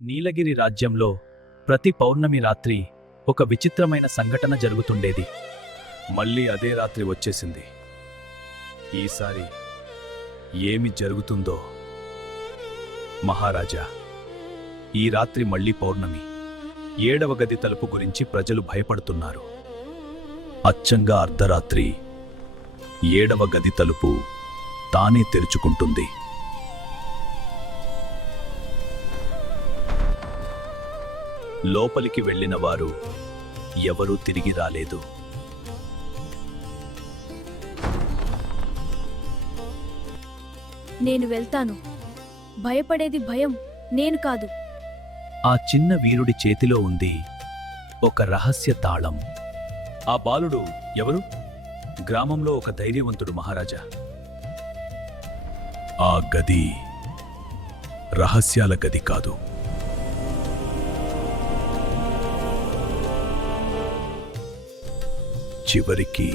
నీలగిరి రాజ్యంలో ప్రతి పౌర్ణమి రాత్రి ఒక విచిత్రమైన సంఘటన జరుగుతుండేది. మళ్ళీ అదే రాత్రి వచ్చేసింది. ఈసారి ఏమి జరుగుతుందో? మహారాజా, ఈ రాత్రి మళ్ళీ పౌర్ణమి. 7వ గది తలుపు గురించి ప్రజలు భయపడుతున్నారు. అచ్చంగా అర్ధరాత్రి 7వ గది తలుపు తానే తెరుచుకుంటుంది. లోపలికి వెళ్ళిన వారు ఎవరూ తిరిగి రాలేదు. నేను వెళ్తాను. భయపడేది భయం నేను కాదు. ఆ చిన్న వీరుడి చేతిలో ఉంది ఒక రహస్య తాళం. ఆ బాలుడు ఎవరు? గ్రామంలో ఒక ధైర్యవంతుడు మహారాజా. ఆ గది రహస్యాల గది కాదు. చివరికి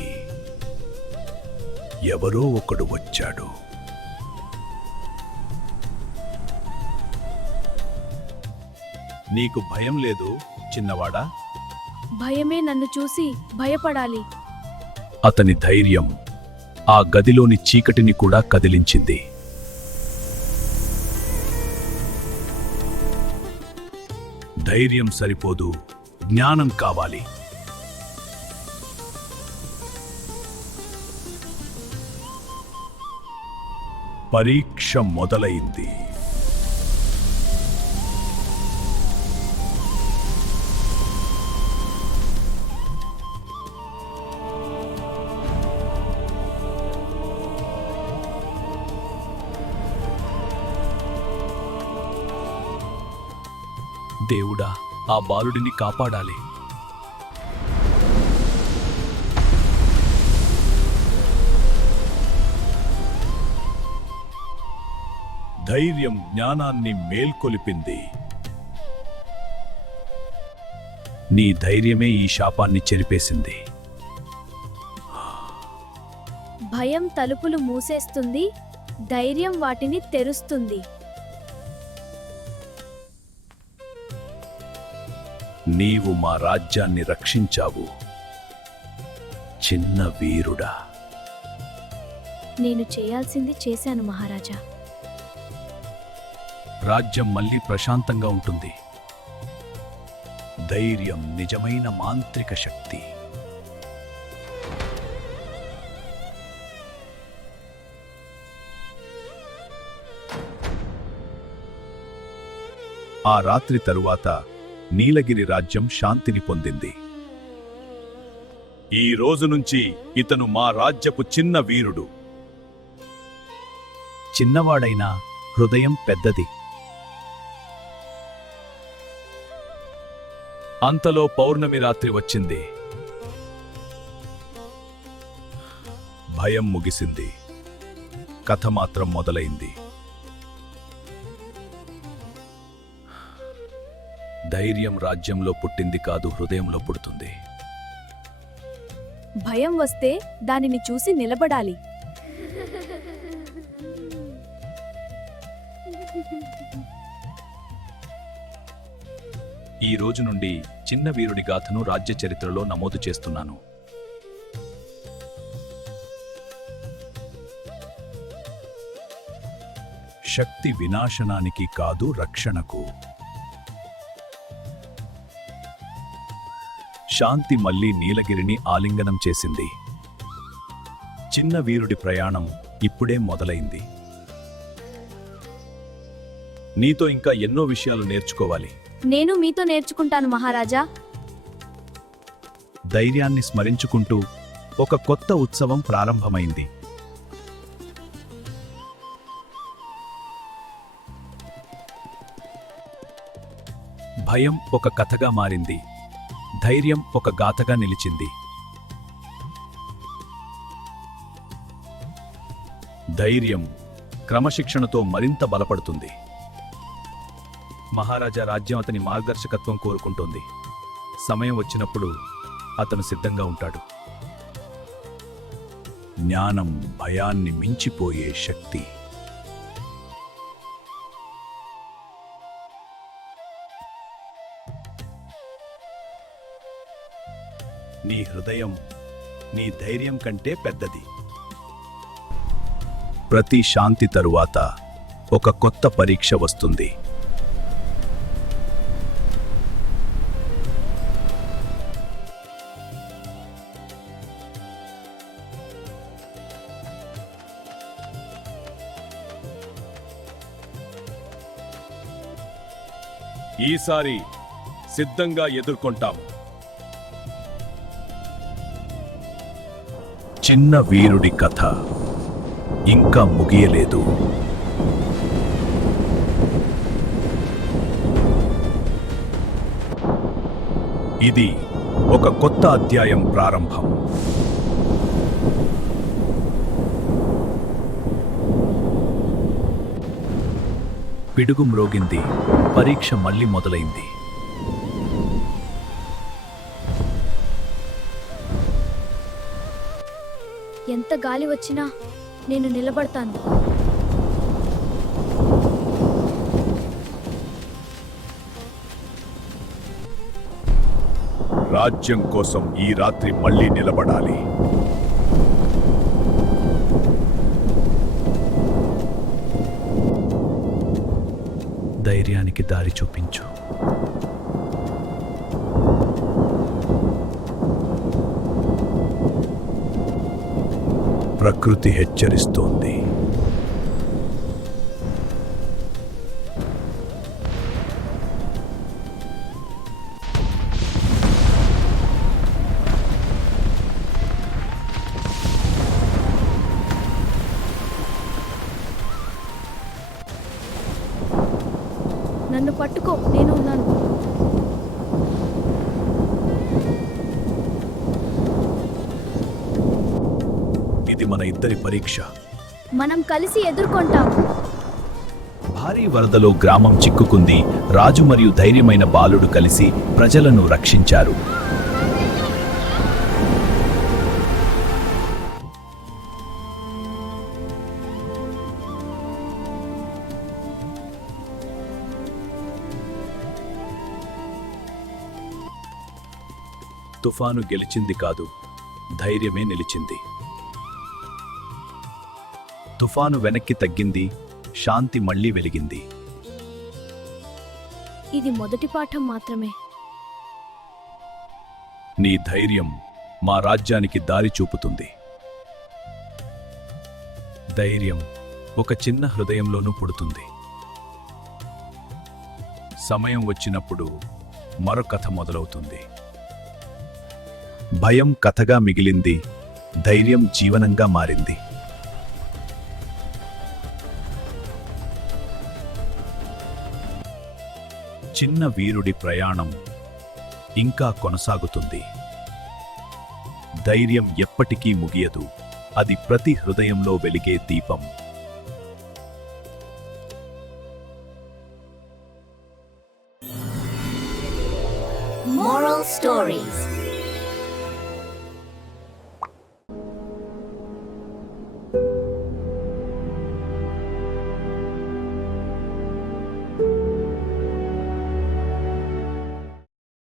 ఎవరో ఒకడు వచ్చాడు. నీకు భయం లేదు చిన్నవాడా? భయమే నన్ను చూసి భయపడాలి. అతని ధైర్యం ఆ గదిలోని చీకటిని కూడా కదిలించింది. ధైర్యం సరిపోదు, జ్ఞానం కావాలి. పరీక్ష మొదలైంది. దేవుడా, ఆ బాలుడిని కాపాడాలి. ధైర్యం జ్ఞానాన్ని మేల్కొలిపింది. నీ ధైర్యమే ఈ శాపాన్ని చెరిపేసింది. భయం తలుపులు మూసేస్తుంది, ధైర్యం వాటిని తెరుస్తుంది. నీవు మా రాజ్యాన్ని రక్షించావు, చిన్న వీరుడా. నేను చేయాల్సింది చేశాను మహారాజా. రాజ్యం మళ్ళీ ప్రశాంతంగా ఉంటుంది. ధైర్యం నిజమైన మాంత్రిక శక్తి. ఆ రాత్రి తరువాత నీలగిరి రాజ్యం శాంతిని పొందింది. ఈ రోజు నుంచి ఇతను మా రాజ్యపు చిన్న వీరుడు. చిన్నవాడైనా హృదయం పెద్దది. అంతలో పౌర్ణమి రాత్రి వచ్చింది. భయం ముగిసింది, కథ మాత్రం మొదలైంది. ధైర్యం రాజ్యంలో పుట్టింది కాదు, హృదయంలో పుడుతుంది. భయం వస్తే దానిని చూసి నిలబడాలి. ఈ రోజు నుండి చిన్న వీరుడి గాథను రాజ్య చరిత్రలో నమోదు చేస్తున్నాను. శక్తి వినాశనానికి కాదు, రక్షణకు. శాంతి మళ్ళీ నీలగిరిని ఆలింగనం చేసింది. చిన్న వీరుడి ప్రయాణం ఇప్పుడే మొదలైంది. నీతో ఇంకా ఎన్నో విషయాలు నేర్చుకోవాలి. నేను మీతో నేర్చుకుంటాను మహారాజా. ధైర్యాన్ని స్మరించుకుంటూ ఒక కొత్త ఉత్సవం ప్రారంభమైంది. భయం ఒక కథగా మారింది, ధైర్యం ఒక గాథగా నిలిచింది. ధైర్యం క్రమశిక్షణతో మరింత బలపడుతుంది. మహారాజా రాజ్యం అతని మార్గదర్శకత్వం కోరుకుంటోంది. సమయం వచ్చినప్పుడు అతను సిద్ధంగా ఉంటాడు. జ్ఞానం భయాన్ని మించిపోయే శక్తి. నీ హృదయం నీ ధైర్యం కంటే పెద్దది. ప్రతి శాంతి తరువాత ఒక కొత్త పరీక్ష వస్తుంది. ఈసారి సిద్ధంగా ఎదుర్కొంటాం. చిన్న వీరుడి కథ ఇంకా ముగియలేదు. ఇది ఒక కొత్త అధ్యాయం ప్రారంభం. పిడుగు మ్రోగింది. పరీక్ష మళ్ళీ మొదలైంది. ఎంత గాలి వచ్చినా నేను నిలబడతాను. రాజ్యం కోసం ఈ రాత్రి మళ్ళీ నిలబడాలి. ధైర్యానికి దారి చూపించు. ప్రకృతి హెచ్చరిస్తోంది. నన్ను పట్టుకో, నేను ఉన్నాను. ఇది మన ఇద్దరి పరీక్ష. మనం కలిసి ఎదుర్కొంటాం. భారీ వరదలో గ్రామం చిక్కుకుంది. రాజు మరియు ధైర్యమైన బాలుడు కలిసి ప్రజలను రక్షించారు. తుఫాను గెలిచింది కాదు, ధైర్యమే నిలిచింది. తుఫాను వెనక్కి తగ్గింది. శాంతి మళ్ళీ వెలిగింది. ఇది మొదటి పాఠం మాత్రమే. నీ ధైర్యం మా రాజ్యానికి దారి చూపుతుంది. ధైర్యం ఒక చిన్న హృదయంలోనూ పుడుతుంది. సమయం వచ్చినప్పుడు మరో కథ మొదలవుతుంది. భయం కథగా మిగిలింది. ధైర్యం జీవనంగా మారింది. చిన్న వీరుడి ప్రయాణం ఇంకా కొనసాగుతుంది. ధైర్యం ఎప్పటికీ ముగియదు. అది ప్రతి హృదయంలో వెలిగే దీపం. Moral stories.